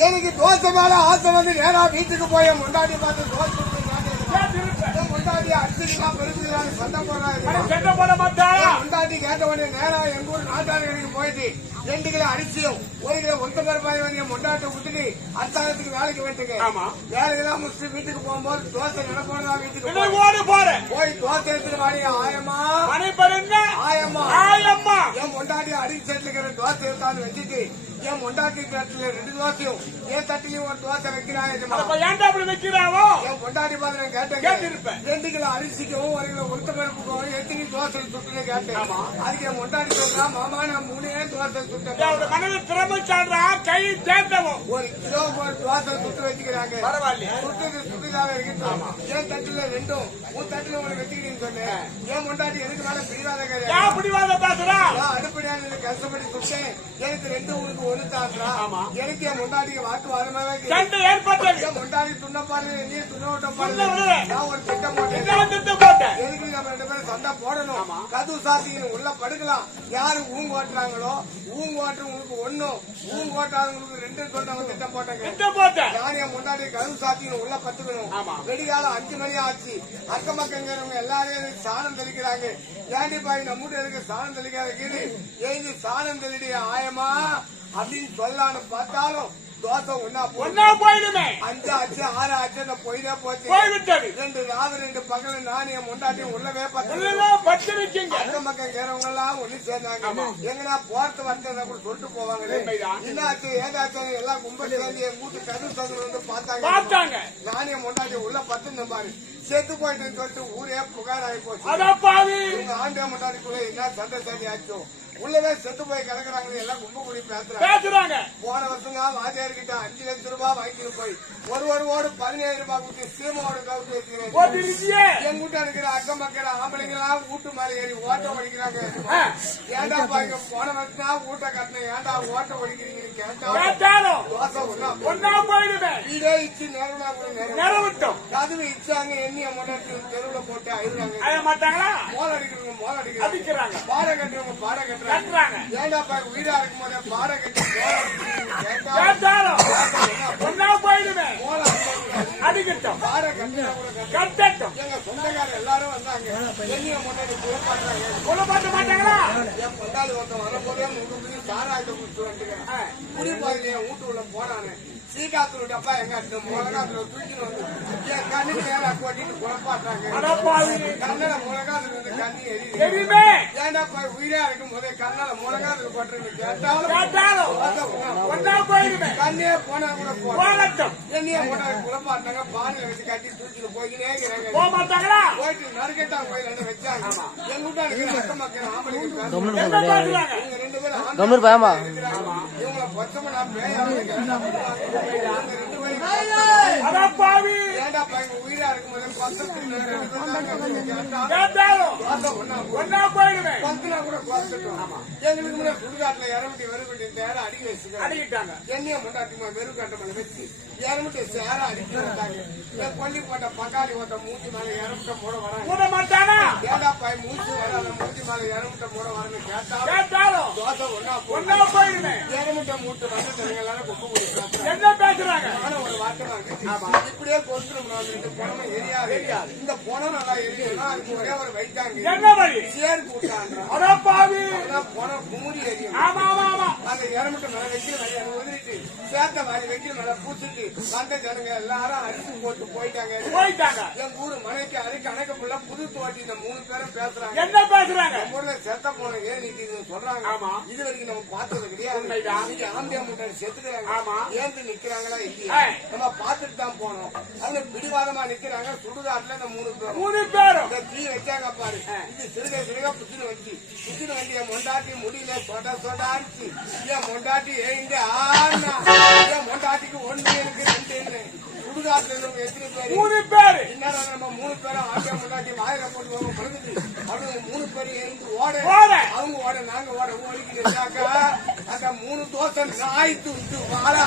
எனக்கு தோசை மேல ஆசை வந்து நேரா வீட்டுக்கு போய் முண்டாட்டி பார்த்து தோசை முண்டாட்டி அடிச்சுக்கலாம் பெருசுக்கலாம் சண்டை போடுறாரு அட, சண்டை போட மாட்டாளா? முண்டாட்டி கேட்ட உடனே நேரா எங்க ஊர் நாட்டாளி கடைக்கு போயிட்டு ரெண்டு கிலோ அரிசியும் ஒரு கிலோ ஒத்த பருப்பாய் என் முண்டாட்டை விட்டுட்டு வேலைக்கு வந்துட்டுங்க ஆமா. முடிச்சுட்டு வீட்டுக்கு போகும்போது தோசை நினைப்போனா வீட்டுக்கு போய். ஓடி போறேன். போய் தோசை எடுத்துட்டு வாடி ஆயம்மா. அனைப்பெருங்க. முண்டாட்டி அடிச்சு செட்டில் இருக்கிற தோசை எடுத்தாந்து வச்சுட்டு என் முண்டாட்டி தட்டுல ரெண்டு தோசையும் என் தட்டிலையும் ஒரு தோசை அப்படி வைக்கிறாவோ? என் பார்த்து நான் கேட்டேன் கேட்டிருப்பேன். ரெண்டு கிலோ அரிசிக்கும் ஒரு கிலோ உளுத்த பருப்புக்கும் எத்தனை தோசை சுட்டுன்னு கேட்டேன். அதுக்கு என் பொண்டாட்டி சொல்றா மாமா நான் மூணே தோசை சுட்டேன் அவரோட மனைவி தேர்ந்தவன். ஒரு கிலோ தோசை சுட்டு வச்சுக்கிறாங்க. பரவாயில்லையே. சுட்டது சுட்டுதான் இருக்கட்டும் என் தட்டுல ரெண்டும்? உன் தட்டுல ஒண்ணு வச்சுக்கிறீங்கன்னு சொன்னேன் என் பொண்டாட்டி எனக்கு மேல பிரிவாத ஏன் கிடையாது பிடிவாத பேசுறா? அடுப்படியான கஷ்டப்பட்டு சுட்டேன். எனக்கு ரெண்டு உனக்கு ஒண்ணு ஆமா. எனக்கு என் முண்டாட்டிக்கு வாக்கு வரமாவே சண்டை முண்டாட்டி துண்ண பாரு நீ துண்ண பாரு. நான் ஒரு திட்டம் போட்டேன். திட்டம்? எதுக்கு நம்ம ரெண்டு பேரும் சண்டை போடணும்? கது சாத்தின்னு உள்ள படுக்கலாம். யாரு ஊங்க ஓட்டுறாங்களோ ஊங்க ஓட்டு உங்களுக்கு ஒண்ணும் ஊங்க ஓட்டாதவங்களுக்கு ரெண்டு சொன்னவங்க திட்டம் போட்டாங்க. திட்டம் போட்ட. நான் என் முன்னாடி கதவு சாத்தின்னு உள்ள பத்துக்கணும். வெடிகாலம் அஞ்சு மணி ஆச்சு. அக்கம் பக்கங்கிறவங்க எல்லாரும் சாணம் தெளிக்கிறாங்க? ஏண்டி பாய் நம்ம வீட்டு எனக்கு சாணம் தெளிக்காத எழுதி சாணம் தெளிடி ஆயமா அப்படின்னு சொல்லலான்னு பார்த்தாலும் தோசை ஒன்னா ஒன்னா போயிடுமே. அஞ்சு ஆச்சு ஆறு ஆச்சு அந்த பொய்தா போச்சு. போய்விட்டது. ரெண்டு ராவு ரெண்டு பகல் நான் என் முண்டாட்டியும் உள்ளவே பத்து பட்டிருக்கீங்க. அக்கம் பக்கம் கேறவங்க எல்லாம் ஒண்ணு சேர்ந்தாங்க. எங்கனா போறது வந்ததை கூட சொல்லிட்டு உண்மைதான். என்னாச்சு ஏதாச்சு எல்லாம் கும்பல் சேர்ந்து என் வீட்டு கது சதுர வந்து பார்த்தாங்க. பார்த்தாங்க. நானே முன்னாடி உள்ள பத்து பாரு செத்து போயிட்டுன்னு சொல்லிட்டு ஊரே புகார் ஆகி போச்சு ஆண்டியா முன்னாடிக்குள்ள என்ன சண்டை சண்டை ஆச்சோ உள்ளவே செத்து போய் கிடக்குறாங்களே எல்லாம் கும்ப கூடி பேசுறாங்க. போன வருஷங்க வாத்தியார்கிட்ட அஞ்சு லட்சம் ரூபாய் வாங்கிட்டு போய் ஒரு ஒரு ஓடு பதினேழு ரூபாய் கொடுத்து சீமாவோட கவுத்து வச்சுக்கிறேன். என் வீட்டா இருக்கிற அக்கம் பக்கிற ஆம்பளைங்களா வீட்டு மேல ஏறி ஓட்ட ஒடிக்கிறாங்க ஆ. ஏன்டா பாருங்க போன வருஷம் வீட்டை கட்டின ஏன்டா ஓட்ட ஒடிக்கிறீங்கன்னு கேட்டா கேட்டாலும் தோசை ஒன்னா. வீடே இச்சு நேரம்னா கூட நேரம் நிறவிட்டோம். கதவு இச்சாங்க எண்ணிய முன்னாடி தெருவுல போட்டு அழுறாங்க அழ மாட்டாங்களா? மோல அடிக்கிறவங்க மோல அடிக்கிறாங்க. பாட கட்டுறவங்க பாட கட்டுறாங்க கட்டுறாங்க. ஏன்டா பாரு வீடா இருக்கும் போதே பாட கட்டி ஒன்னா போயிடுமே. அடிக்கட்டும். கட்டட்டும். எங்க எல்லாரும் வந்தாங்க முன்னாடி கொலை மாட்டாங்களா? என் பொண்டாளி ஒருத்தன் வரும்போதே முகத்துக்கு சாராயத்தை குடிச்சு வந்துங்க குடி பாதியில என் வீட்டு உள்ள போனானு சீக்காத்தூர் டப்பா எங்க மிளகாத்துல தூக்கிட்டு வந்து என் கண்ணுக்கு நேரா கொட்டிட்டு குழப்பாட்டாங்க அட பாவி. கண்ணில மிளகாத்துல இருந்து கண்ணி எரியுது. ஏன்டா போய் உயிரா இருக்கும் போதே கண்ணால மிளகாத்துல கொட்டுறது கேட்டாலும் கேட்டாலும் ஒன்னா போயிடுமே. கண்ணே போனா கூட போகட்டும். என்னைய குழப்பாட்டாங்க பானையில வச்சு கட்டி தூக்கிட்டு போய்க்கினே இருக்கிறாங்க? போயிட்டு நறுக்கட்டா கோயில் வச்சாங்க? எங்க அக்கம் மக்கள் ஆம்பளை ரெண்டு பேரும் ஒன்னா போயிடுமே. பத்துனா கூட எங்களுக்கு முன்னாடி சுடுகாட்டுல இறமிட்டு வெறுவிட்டு தேர அடி வச்சுக்கிறாங்க அடிக்கிட்டாங்க. எண்ணெய வெறும் மேல வச்சு இறமிட்டு சேர அடிக்க வந்தாங்க கொல்லி போட்ட பக்காளி ஓட்ட மூஞ்சி மேல இறமிட்ட போட வராங்க கூட மாட்டானா? மூஞ்சி வராத மூஞ்சி மேல இறமிட்ட போட வரன்னு கேட்டா ஒன்னா மூட்டு வந்து எல்லாரும் குப்பை என்ன பேசுறாங்க? நானும் ஒரு வார்த்தை தான் கேட்டேன். இப்படியே கொடுத்துருமா இந்த பணம் எரியாது இந்த பணம் நல்லா எரியும்னா அதுக்கு ஒரே ஒரு வைத்தாங்க என்ன வழி? சேர் கூட்டாங்க அட பாவி. அதான் பணம் குமுறி எரியும் ஆமா ஆமா ஆமா. அந்த இறமிட்ட மேல வைக்கிற மேல உதிரிட்டு சேர்த்த மாதிரி வைக்கிற மேல பூச்சிட்டு வந்த ஜனங்க எல்லாரும் அரிசி போட்டு போயிட்டாங்க போயிட்டாங்க. எங்க ஊரு மனைக்கு அதுக்கு ஃபுல்லா புது தோட்டி இந்த மூணு பேரும் பேசுறாங்க என்ன பேசுறாங்க? ஊர்ல செத்த போன ஏன் சொல்றாங்க ஆமா. இது வரைக்கும் நம்ம பார்த்தது கிடையாது. ஆம்பியா முட்டாடி செத்துக்கிறாங்க ஆமா. ஏந்து நிக்கிறாங்களா இல்லையா. நம்ம பார்த்துட்டு தான் போனோம். அவங்க பிடிவாதமா நிக்கிறாங்க. சுடுகாட்டுல இந்த மூணு பேரும். மூணு பேரும். இந்த தீ வச்சாங்க பாரு. இது சிறுக சிறுக புத்துன்னு வச்சு வந்து என் மொண்டாட்டி முடியல சொட சொடாச்சு என் மொண்டாட்டி ஆனா என் மொண்டாட்டிக்கு ஒண்ணு எனக்கு ரெண்டு சுடுகாட்டுல இருந்து எத்தனை பேர்? மூணு பேரு. என்னடா நம்ம ஆட்டியா முன்னாடி வாயில போட்டு அவங்க மூணு பேரும் எழுந்து ஓட. அவங்க ஓட நாங்க ஓட. ஓடிக்கிட்டாக்கா அந்த மூணு தோசை நாய் துண்டு வாழா